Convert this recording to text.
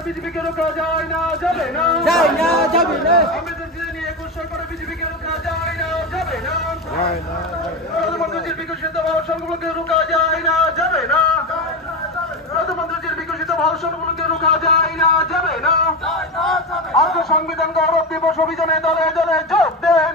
BJP के रोका जाए ना जाबे ना बीजेपी के रोका जाए ना जाबे ना प्रधानमंत्री विकसित ভারতকে রোকা যায় না যাবে না প্রধানমন্ত্রীর বিকশিত ভারতকে রোকা যায় না যাবে না আজকে সংবিধান গৌরব দিবস অভিযানে দলে দলে যোগ দেন